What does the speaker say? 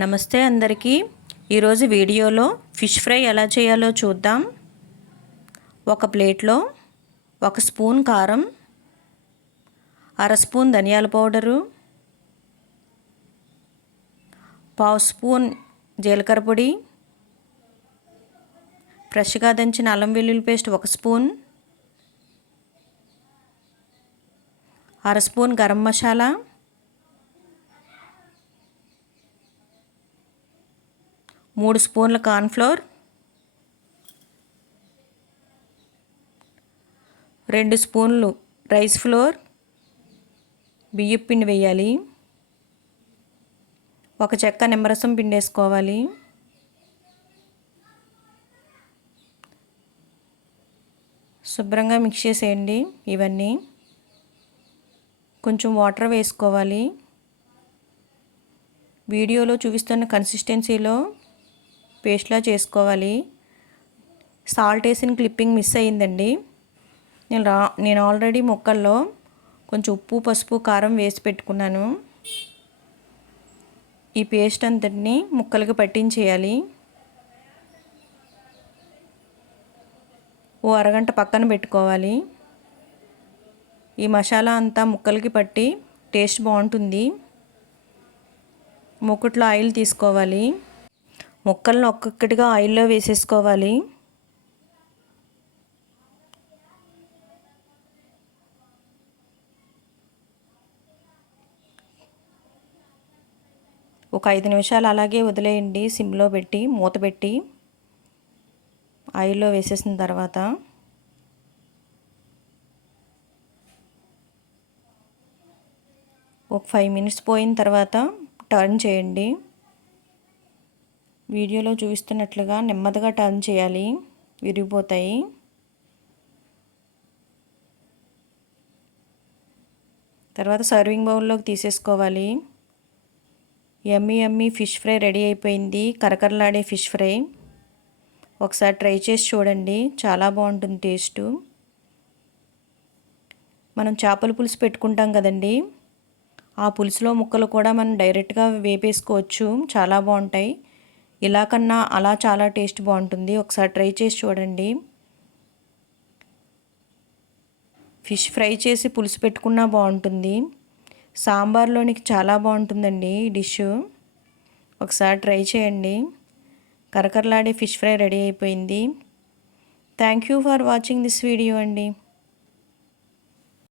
నమస్తే అందరికీ. ఈరోజు వీడియోలో ఫిష్ ఫ్రై ఎలా చేయాలో చూద్దాం. ఒక ప్లేట్లో 1 స్పూన్ కారం, అర స్పూన్ ధనియాల పౌడరు, 1/2 స్పూన్ జీలకర్ర పొడి, ఫ్రెష్గా దంచిన అల్లం వెల్లుల్లి పేస్ట్ 1 స్పూన్, అర స్పూన్ గరం మసాలా, 3 స్పూన్ల కార్న్ఫ్లోర్, 2 స్పూన్లు రైస్ ఫ్లోర్, బియ్యం పిండి వేయాలి. 1 చెక్క నిమ్మరసం పిండేసుకోవాలి. శుభ్రంగా మిక్స్ చేసేయండి. ఇవన్నీ కొంచెం వాటర్ వేసుకోవాలి. వీడియోలో చూపిస్తున్న కన్సిస్టెన్సీలో పేస్ట్లా చేసుకోవాలి. సాల్ట్ వేసిన క్లిప్పింగ్ మిస్ అయ్యిందండి. నేను ఆల్రెడీ ముక్కల్లో కొంచెం ఉప్పు, పసుపు, కారం వేసి పెట్టుకున్నాను. ఈ పేస్ట్ అంతటిని ముక్కలకి పట్టించేయాలి. ఓ అరగంట పక్కన పెట్టుకోవాలి. ఈ మసాలా అంతా ముక్కలకి పట్టి టేస్ట్ బాగుంటుంది. మూకుట్లో ఆయిల్ తీసుకోవాలి. ముక్కలను ఒక్కొక్కటిగా ఆయిల్లో వేసేసుకోవాలి. ఒక 5 నిమిషాలు అలాగే వదిలేయండి. సిమ్లో పెట్టి మూత పెట్టి ఆయిల్లో వేసేసిన తర్వాత ఒక 5 మినిట్స్ పోయిన తర్వాత టర్న్ చేయండి. వీడియోలో చూపిస్తున్నట్లుగా నెమ్మదిగా టర్న్ చేయాలి, విరిగిపోతాయి. తర్వాత సర్వింగ్ బౌల్లోకి తీసేసుకోవాలి. యమ్మీ ఫిష్ ఫ్రై రెడీ అయిపోయింది. కరకరలాడే ఫిష్ ఫ్రై ఒకసారి ట్రై చేసి చూడండి, చాలా బాగుంటుంది టేస్టు. మనం చేపల పులుసు పెట్టుకుంటాం కదండి, ఆ పులుసులో ముక్కలు కూడా మనం డైరెక్ట్గా వేపేసుకోవచ్చు, చాలా బాగుంటాయి. ఇలా కన్నా అలా చాలా టేస్ట్ బాగుంటుంది. ఒకసారి ట్రై చేసి చూడండి. ఫిష్ ఫ్రై చేసి పులుసు పెట్టుకున్నా బాగుంటుంది. సాంబార్లోనికి చాలా బాగుంటుందండి ఈ డిష్. ఒకసారి ట్రై చేయండి. కరకరలాడే ఫిష్ ఫ్రై రెడీ అయిపోయింది. Thank you for watching this video అండి.